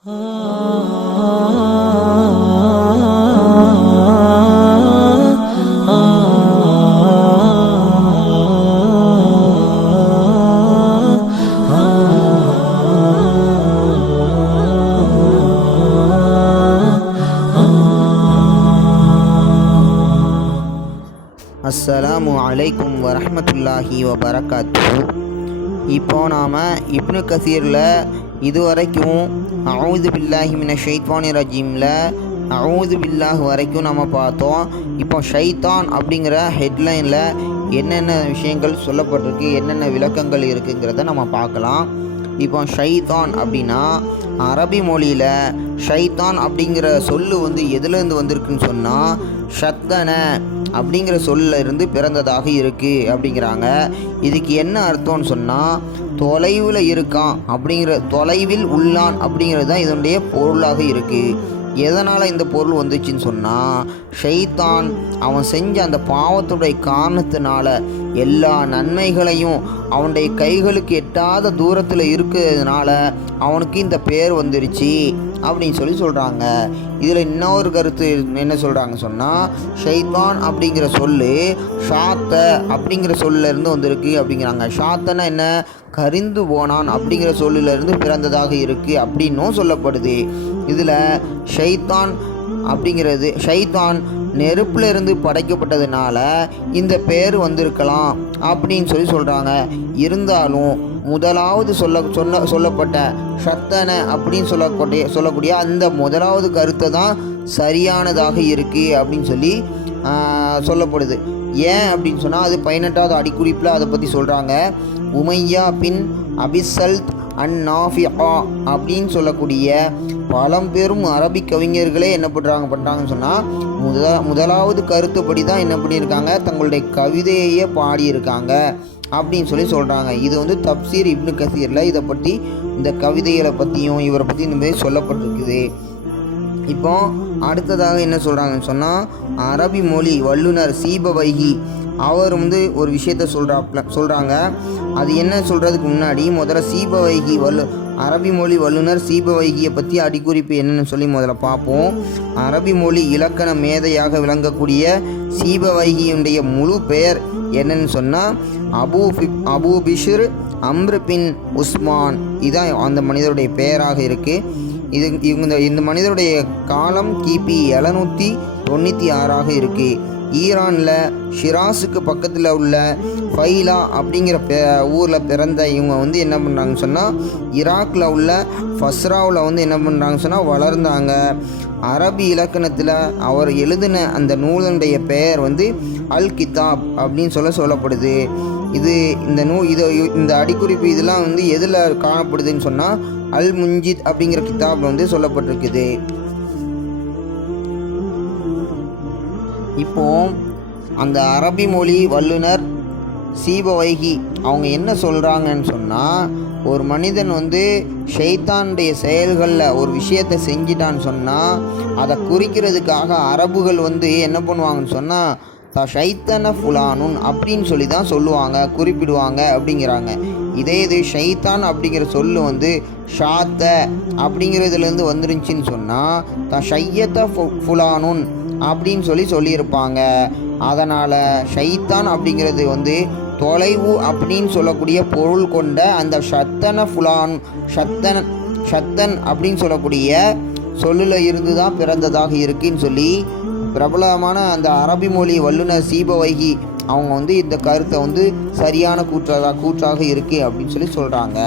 அஸ்ஸலாமு அலைக்கும் வரஹ்மத்துல்லாஹி வபரகாத்துஹு. இப்போ நாம் இப்னு கசீரில் இதுவரைக்கும் அஊது பில்லாஹி மினஷ் ஷைத்தானிர் ரஜீமில் அஊது பில்லாஹ் வரைக்கும் நம்ம பார்த்தோம். இப்போ ஷைத்தான் அப்படிங்கிற ஹெட்லைனில் என்னென்ன விஷயங்கள் சொல்லப்பட்டிருக்கு, என்னென்ன விளக்கங்கள் இருக்குங்கிறத நம்ம பார்க்கலாம். இப்போ ஷைத்தான் அப்படின்னா அரபி மொழியில் ஷைத்தான் அப்படிங்கிற சொல்லு எதுலேருந்து வந்திருக்குன்னு சொன்னால் ஷத்தன அப்படிங்கிற சொல்ல இருந்து பிறந்ததாக இருக்குது அப்படிங்கிறாங்க. இதுக்கு என்ன அர்த்தம்னு சொன்னால் தொலைவில் இருக்கான் அப்படிங்கிற, தொலைவில் உள்ளான் அப்படிங்கிறது தான் இதனுடைய பொருளாக இருக்குது. எதனால் இந்த பொருள் வந்துச்சுன்னு சொன்னால் ஷைத்தான் அவன் செஞ்ச அந்த பாவத்துடைய காரணத்தினால எல்லா நன்மைகளையும் அவனுடைய கைகளுக்கு எட்டாத தூரத்தில் இருக்கிறதுனால அவனுக்கு இந்த பேர் வந்துருச்சு அப்படின்னு சொல்கிறாங்க. இதில் இன்னொரு கருத்து என்ன சொல்கிறாங்க சொன்னால் ஷைத்தான் அப்படிங்கிற சொல்லு ஷாத்த அப்படிங்கிற சொல்லிருந்து வந்திருக்கு அப்படிங்கிறாங்க. ஷாத்தனா என்ன, கரிந்து போனான் அப்படிங்கிற சொல்லிலிருந்து பிறந்ததாக இருக்குது அப்படின்னும் சொல்லப்படுது. இதில் ஷைத்தான் அப்படிங்கிறது ஷைத்தான் நெருப்பில் இருந்து படைக்கப்பட்டதுனால இந்த பேர் வந்திருக்கலாம் அப்படின்னு சொல்கிறாங்க. இருந்தாலும் முதலாவது சொல்லப்பட்ட ஷத்தன அப்படின்னு சொல்லக்கூடிய அந்த முதலாவது கருத்தை தான் சரியானதாக இருக்குது அப்படின்னு சொல்லப்படுது. ஏன் அப்படின்னு சொன்னால் அது 18வது அடிக்குறிப்பில் அதை பற்றி சொல்கிறாங்க. உமையா பின் அபிசல்த் அந்நாஃபியா அப்படின்னு சொல்லக்கூடிய பழம்பெரும் அரபிக் கவிஞர்களே என்ன பண்ணுறாங்கன்னு சொன்னால் முதலாவது கருத்துப்படி தான் என்ன பண்ணியிருக்காங்க, தங்களுடைய கவிதையே பாடியிருக்காங்க அப்படின்னு சொல்கிறாங்க. இது தப்சீர் இப்னு கசீரில் இதை பற்றி, இந்த கவிதைகளை பற்றியும் இவரை பற்றி இந்த மாதிரி சொல்லப்பட்டிருக்குது. இப்போ அடுத்ததாக என்ன சொல்கிறாங்கன்னு சொன்னால் அரபி மொழி வல்லுனர் சீபவைகி அவர் ஒரு விஷயத்த சொல்கிறாங்க. அது என்ன சொல்கிறதுக்கு முன்னாடி முதல்ல சீபவைகி அரபி மொழி வல்லுனர் சீபவைகியை பற்றி அடிக்குறிப்பு என்னென்னு முதல்ல பார்ப்போம். அரபி மொழி இலக்கண மேதையாக விளங்கக்கூடிய சீபவைகியுடைய முழு பெயர் என்னன்னு சொன்னால் அபு பிஷ்ர் அம்ரு பின் உஸ்மான். இதுதான் அந்த மனிதருடைய பெயராக இருக்குது. இந்த மனிதருடைய காலம் கிபி 796 இருக்குது. ஈரானில் ஷிராஸுக்கு பக்கத்தில் உள்ள ஃபைலா அப்படிங்கிற ஊரில் பிறந்த இவங்க என்ன பண்ணுறாங்கன்னு சொன்னால் ஈராக்கில் உள்ள ஃபஸ்ராவில் என்ன பண்ணுறாங்கன்னு சொன்னால் வளர்ந்தாங்க. அரபி இலக்கணத்தில் அவர் எழுதின அந்த நூலனுடைய பெயர் அல் கிதாப் அப்படின்னு சொல்லப்படுது. இந்த அடிக்குறிப்பு இதெல்லாம் எதில் காணப்படுதுன்னு சொன்னால் அல் முஞ்சித் அப்படிங்கிற கிதாப் சொல்லப்பட்டிருக்குது. இப்போ அந்த அரபி மொழி வல்லுனர் சீபவைகி அவங்க என்ன சொல்கிறாங்கன்னு சொன்னால் ஒரு மனிதன் ஷைத்தானுடைய செயல்களில் ஒரு விஷயத்தை செஞ்சிட்டான்னு சொன்னால் அதை குறிக்கிறதுக்காக அரபுகள் என்ன பண்ணுவாங்கன்னு சொன்னால் ஷைத்தன ஃபுலானுன் அப்படின்னு தான் சொல்லுவாங்க, குறிப்பிடுவாங்க அப்படிங்கிறாங்க. இது ஷைத்தான் அப்படிங்கிற சொல்லு ஷாத்த அப்படிங்கிறதுலேருந்து வந்துருந்துச்சின்னு சொன்னால் ஷையத்த ஃபுலானுன் அப்படின்னு சொல்லியிருப்பாங்க. அதனால் ஷைத்தான் அப்படிங்கிறது தொலைவு அப்படின்னு சொல்லக்கூடிய பொருள் கொண்ட அந்த ஷத்தன ஃபுலான் ஷத்தன் அப்படின்னு சொல்லக்கூடிய சொல்லில் இருந்து தான் பிறந்ததாக இருக்குன்னு பிரபலமான அந்த அரபி மொழி வல்லுனர் சீபவைகி அவங்க இந்த கருத்தை சரியான கூற்றாக இருக்குது அப்படின்னு சொல்கிறாங்க.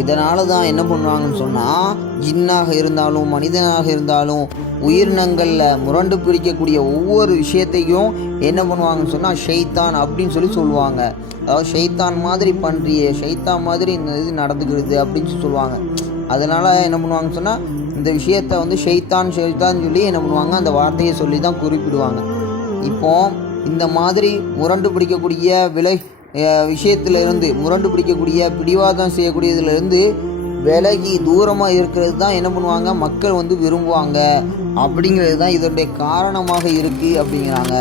இதனால தான் என்ன பண்ணுவாங்கன்னு சொன்னால் ஜின்னாக இருந்தாலும் மனிதனாக இருந்தாலும் உயிரினங்களில் முரண்டு பிடிக்கக்கூடிய ஒவ்வொரு விஷயத்தையும் என்ன பண்ணுவாங்கன்னு சொன்னால் ஷைத்தான் அப்படின்னு சொல்லுவாங்க. அதாவது ஷைத்தான் மாதிரி பண்ணுறியே, ஷைத்தான் மாதிரி இந்த இது நடந்துக்கிறது அப்படின்னு சொல்லுவாங்க. அதனால் என்ன பண்ணுவாங்கன்னு சொன்னால் இந்த விஷயத்தை ஷைத்தான் சொல்லி என்ன பண்ணுவாங்க, அந்த வார்த்தையை சொல்லி தான் குறிப்பிடுவாங்க. இப்போது இந்த மாதிரி முரண்டு பிடிக்கக்கூடிய விஷயத்திலிருந்து முரண்டு பிடிக்கக்கூடிய பிடிவாதம் செய்யக்கூடியதுலேருந்து விலகி தூரமாக இருக்கிறது தான் என்ன பண்ணுவாங்க, மக்கள் விரும்புவாங்க அப்படிங்கிறது தான் இதனுடைய காரணமாக இருக்குது அப்படிங்கிறாங்க.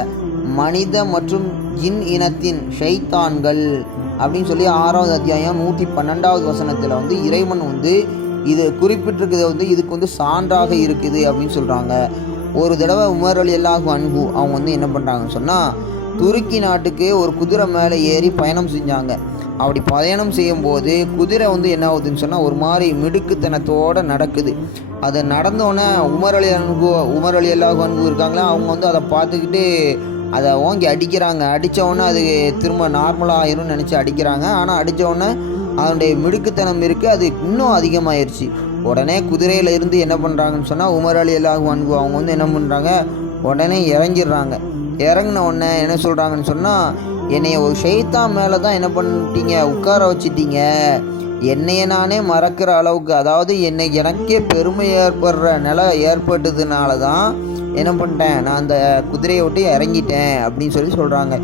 மனித மற்றும் ஜின் இனத்தின் ஷைத்தான்கள் அப்படின்னு சொல்லி 6வது அத்தியாயம் 112வது வசனத்தில் வந்து இறைவன் வந்து இது குறிப்பிட்டிருக்கிறது வந்து இதுக்கு வந்து சான்றாக இருக்குது அப்படின்னு சொல்கிறாங்க. ஒரு தடவை உமர் ரலியல்லாஹு அன்ஹு அவங்க வந்து என்ன பண்ணுறாங்கன்னு சொன்னால் துருக்கி நாட்டுக்கு ஒரு குதிரை மேலே ஏறி பயணம் செஞ்சாங்க. அப்படி பயணம் செய்யும்போது குதிரை வந்து என்ன ஆகுதுன்னு சொன்னால் ஒரு மாதிரி மிடுக்குத்தனத்தோடு நடக்குது. அதை நடந்தோடனே உமர் ரலியல்லாஹு அன்ஹு இருக்காங்களா, அவங்க வந்து அதை பார்த்துக்கிட்டு அதை ஓங்கி அடிக்கிறாங்க. அடித்தோடனே அது திரும்ப நார்மலாக ஆயிரும்னு நினச்சி அடிக்கிறாங்க. ஆனால் அடித்தோடனே அதனுடைய மிடுக்குத்தனம் இருக்குது, அது இன்னும் அதிகமாகிடுச்சு. உடனே குதிரையில் இருந்து என்ன பண்ணுறாங்கன்னு சொன்னால் உமர் ரலியல்லாஹு அன்ஹு அவங்க வந்து என்ன பண்ணுறாங்க, உடனே இறங்கிடுறாங்க. இறங்கின உடனே என்ன சொல்கிறாங்கன்னு சொன்னால், என்னைய ஒரு ஷைத்தான் மேலே தான் என்ன பண்ணிட்டீங்க, உட்கார வச்சிட்டீங்க. என்னைய நானே மறக்கிற அளவுக்கு, அதாவது எனக்கே பெருமை ஏற்படுற நிலை ஏற்பட்டதுனால தான் என்ன பண்ணிட்டேன், நான் அந்த குதிரையை விட்டு இறங்கிட்டேன் அப்படின்னு சொல்கிறாங்க.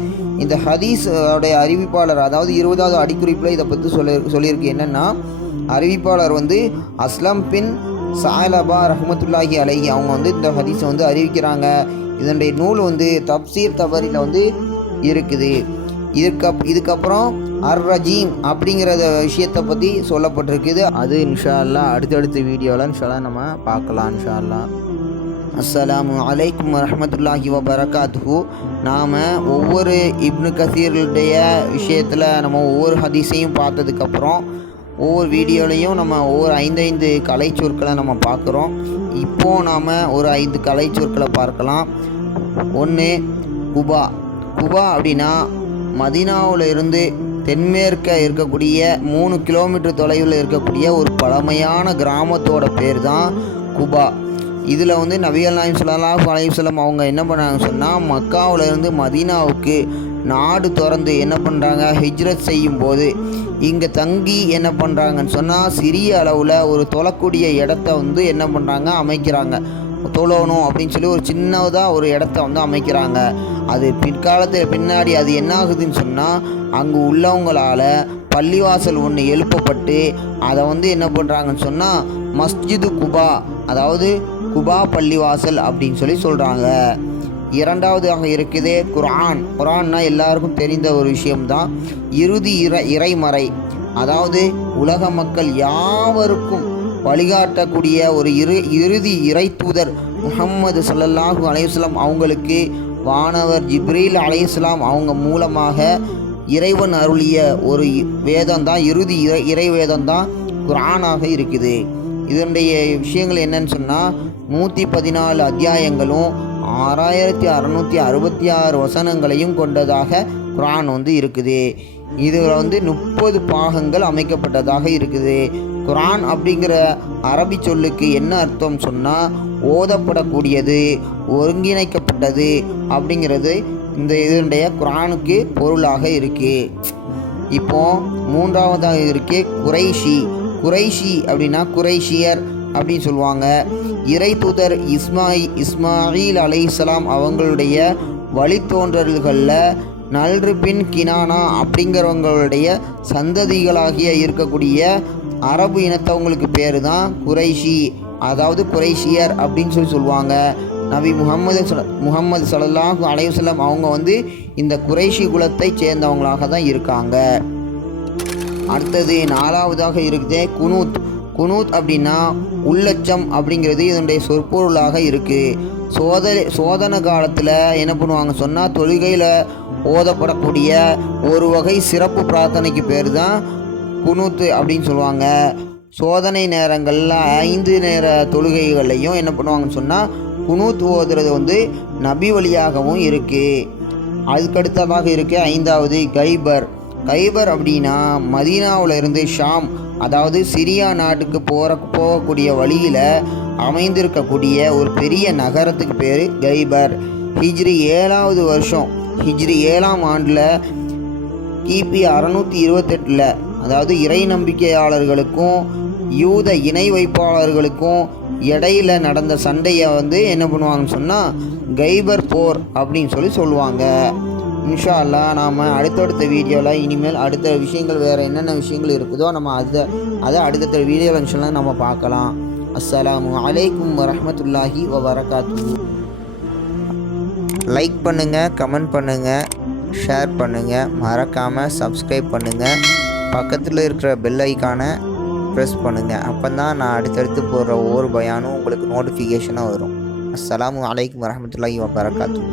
இந்த ஹதீஸோடைய அறிவிப்பாளர், அதாவது 20வது அடிக்குறிப்பில் இதை பற்றி சொல்லியிருக்கு. என்னென்னா, அறிவிப்பாளர் வந்து அஸ்லம் பின் சாலபா ரஹ்மத்துல்லாஹி அலைஹி அவங்க வந்து இந்த ஹதீஸை வந்து அறிவிக்கிறாங்க. இதனுடைய நூல் வந்து தப்சீர் தபரியில் வந்து இருக்குது. இதுக்கப்புறம் அர் ரஜீம் அப்படிங்கிற விஷயத்தை பற்றி சொல்லப்பட்டிருக்குது. அது இன்ஷா அல்லாஹ் அடுத்தடுத்த வீடியோவில் இன்ஷா அல்லாஹ் நம்ம பார்க்கலாம். இன்ஷா அல்லாஹ். அஸ்ஸலாமு அலைக்கும் வரஹ்மத்துல்லாஹி வபரகாத்துஹு. நாம் ஒவ்வொரு இப்னு கசீருடைய விஷயத்தில் நம்ம ஒவ்வொரு ஹதீஸையும் பார்த்ததுக்கப்புறம் ஒவ்வொரு வீடியோலையும் நம்ம ஒவ்வொரு 5 கலை சொற்களை நம்ம பார்க்குறோம். இப்போது நாம் ஒரு 5 கலை சொற்களை பார்க்கலாம். 1 குபா. குபா அப்படின்னா மதீனாவில் இருந்து தென்மேற்க இருக்கக்கூடிய 3 கிலோமீட்டர் தொலைவில் இருக்கக்கூடிய ஒரு பழமையான கிராமத்தோட பேர் தான் குபா. இதில் வந்து நபிகள் நாயகம் ஸல்லல்லாஹு அலைஹி வஸல்லம் அவங்க என்ன பண்ணாங்கன்னு சொன்னால், மக்காவில் இருந்து மதீனாவுக்கு நாடு திறந்து என்ன பண்ணுறாங்க, ஹிஜ்ரத் செய்யும்போது இங்கே தங்கி என்ன பண்ணுறாங்கன்னு சொன்னால் சிறிய அளவில் ஒரு தொழக்கூடிய இடத்த வந்து என்ன பண்ணுறாங்க, அமைக்கிறாங்க. தொழணும் அப்படின்னு சொல்லி ஒரு சின்னதாக ஒரு இடத்த வந்து அமைக்கிறாங்க. அது பிற்காலத்தில் பின்னாடி அது என்ன ஆகுதுன்னு சொன்னால், அங்கே உள்ளவங்களால் பள்ளிவாசல் ஒன்று எழுப்பப்பட்டு அதை வந்து என்ன பண்ணுறாங்கன்னு சொன்னால் மஸ்ஜிது குபா, அதாவது குபா பள்ளிவாசல் அப்படின்னு சொல்லி சொல்கிறாங்க. 2வதாக இருக்குது குர்ஆன். குர்ஆன்னா எல்லாருக்கும் தெரிந்த ஒரு விஷயம்தான். இறுதி இறைமறை, அதாவது உலக மக்கள் யாவருக்கும் வழிகாட்டக்கூடிய ஒரு இறுதி இறை தூதர் முஹம்மது ஸல்லல்லாஹு அலைஹி வஸல்லம் அவங்களுக்கு வானவர் ஜிப்ரீல் அலைஹிஸ்ஸலாம் அவங்க மூலமாக இறைவன் அருளிய ஒரு வேதம் தான், இறுதி இறை வேதம் தான் குர்ஆனாக இருக்குது. இதனுடைய விஷயங்கள் என்னன்னு சொன்னால் 114 அத்தியாயங்களும் 6666 வசனங்களையும் கொண்டதாக குர்ஆன் வந்து இருக்குது. இதில் வந்து 30 பாகங்கள் அமைக்கப்பட்டதாக இருக்குது. குர்ஆன் அப்படிங்கிற அரபி சொல்லுக்கு என்ன அர்த்தம் சொன்னால், ஓதப்படக்கூடியது, ஒருங்கிணைக்கப்பட்டது அப்படிங்கிறது இந்த இதனுடைய குர்ஆனுக்கு பொருளாக இருக்குது. இப்போது 3வதாக இருக்கு குறைஷி. குறைஷி அப்படின்னா குறைஷியர் அப்படின்னு சொல்லுவாங்க. இறை தூதர் இஸ்மாயில் அலைஹிஸ்ஸலாம் அவங்களுடைய வழித்தோன்றல்களில் நல்ரு பின் கினானா அப்படிங்கிறவங்களுடைய சந்ததிகளாகிய இருக்கக்கூடிய அரபு இனத்தவங்களுக்கு பேர் தான் குறைஷி, அதாவது குறைஷியர் அப்படின்னு சொல்லுவாங்க. நபி முஹம்மது ஸல்லல்லாஹு அலைஹி வஸல்லம் அவங்க வந்து இந்த குறைஷி குலத்தை சேர்ந்தவங்களாக தான் இருக்காங்க. அடுத்தது 4வதாக இருக்குது குனூத். குனூத் அப்படின்னா உள்ளச்சம் அப்படிங்கிறது இதனுடைய சொற்பொருளாக இருக்குது. சோதனை காலத்தில் என்ன பண்ணுவாங்க சொன்னால், தொழுகையில் ஓதப்படக்கூடிய ஒரு வகை சிறப்பு பிரார்த்தனைக்கு பேர் தான் குனூத்து அப்படின்னு சொல்லுவாங்க. சோதனை நேரங்களில் 5 நேர தொழுகைகள்லையும் என்ன பண்ணுவாங்கன்னு சொன்னால் குனூத் ஓதுறது வந்து நபி வழியாகவும் இருக்குது. அதுக்கடுத்ததாக இருக்குது 5வது கைபர். கைபர் அப்படின்னா மதீனாவில் இருந்து ஷாம், அதாவது சிரியா நாட்டுக்கு போகக்கூடிய வழியில் அமைந்திருக்கக்கூடிய ஒரு பெரிய நகரத்துக்கு பேர் கைபர். ஹிஜ்ரி 7வது வருஷம், ஹிஜ்ரி 7ஆம் ஆண்டில் கிபி 628, அதாவது இறை நம்பிக்கையாளர்களுக்கும் யூத இணை வைப்பாளர்களுக்கும் இடையில நடந்த சண்டையை வந்து என்ன பண்ணுவாங்கன்னு சொன்னால் கைபர் போர் அப்படின்னு சொல்லுவாங்க. இன்ஷா அல்லாஹ் நாம் அடுத்தடுத்த வீடியோவில் இனிமேல் அடுத்த விஷயங்கள் வேறு என்னென்ன விஷயங்கள் இருக்குதோ நம்ம அதை அடுத்தடுத்த வீடியோவில் இன்ஷா அல்லாஹ் நம்ம பார்க்கலாம். அஸ்ஸலாமு அலைக்கும் வரஹ்மத்துல்லாஹி வபரகாத்துஹு. லைக் பண்ணுங்கள், கமெண்ட் பண்ணுங்கள், ஷேர் பண்ணுங்கள், மறக்காமல் சப்ஸ்கிரைப் பண்ணுங்கள். பக்கத்தில் இருக்கிற பெல் ஐக்கானை ப்ரெஸ் பண்ணுங்கள். அப்போ தான் நான் அடுத்தடுத்து போடுற ஒவ்வொரு பயானும் உங்களுக்கு நோட்டிஃபிகேஷனாக வரும். அஸ்ஸலாமு அலைக்கும் வரஹ்மத்துல்லாஹி வபரகாத்துஹு.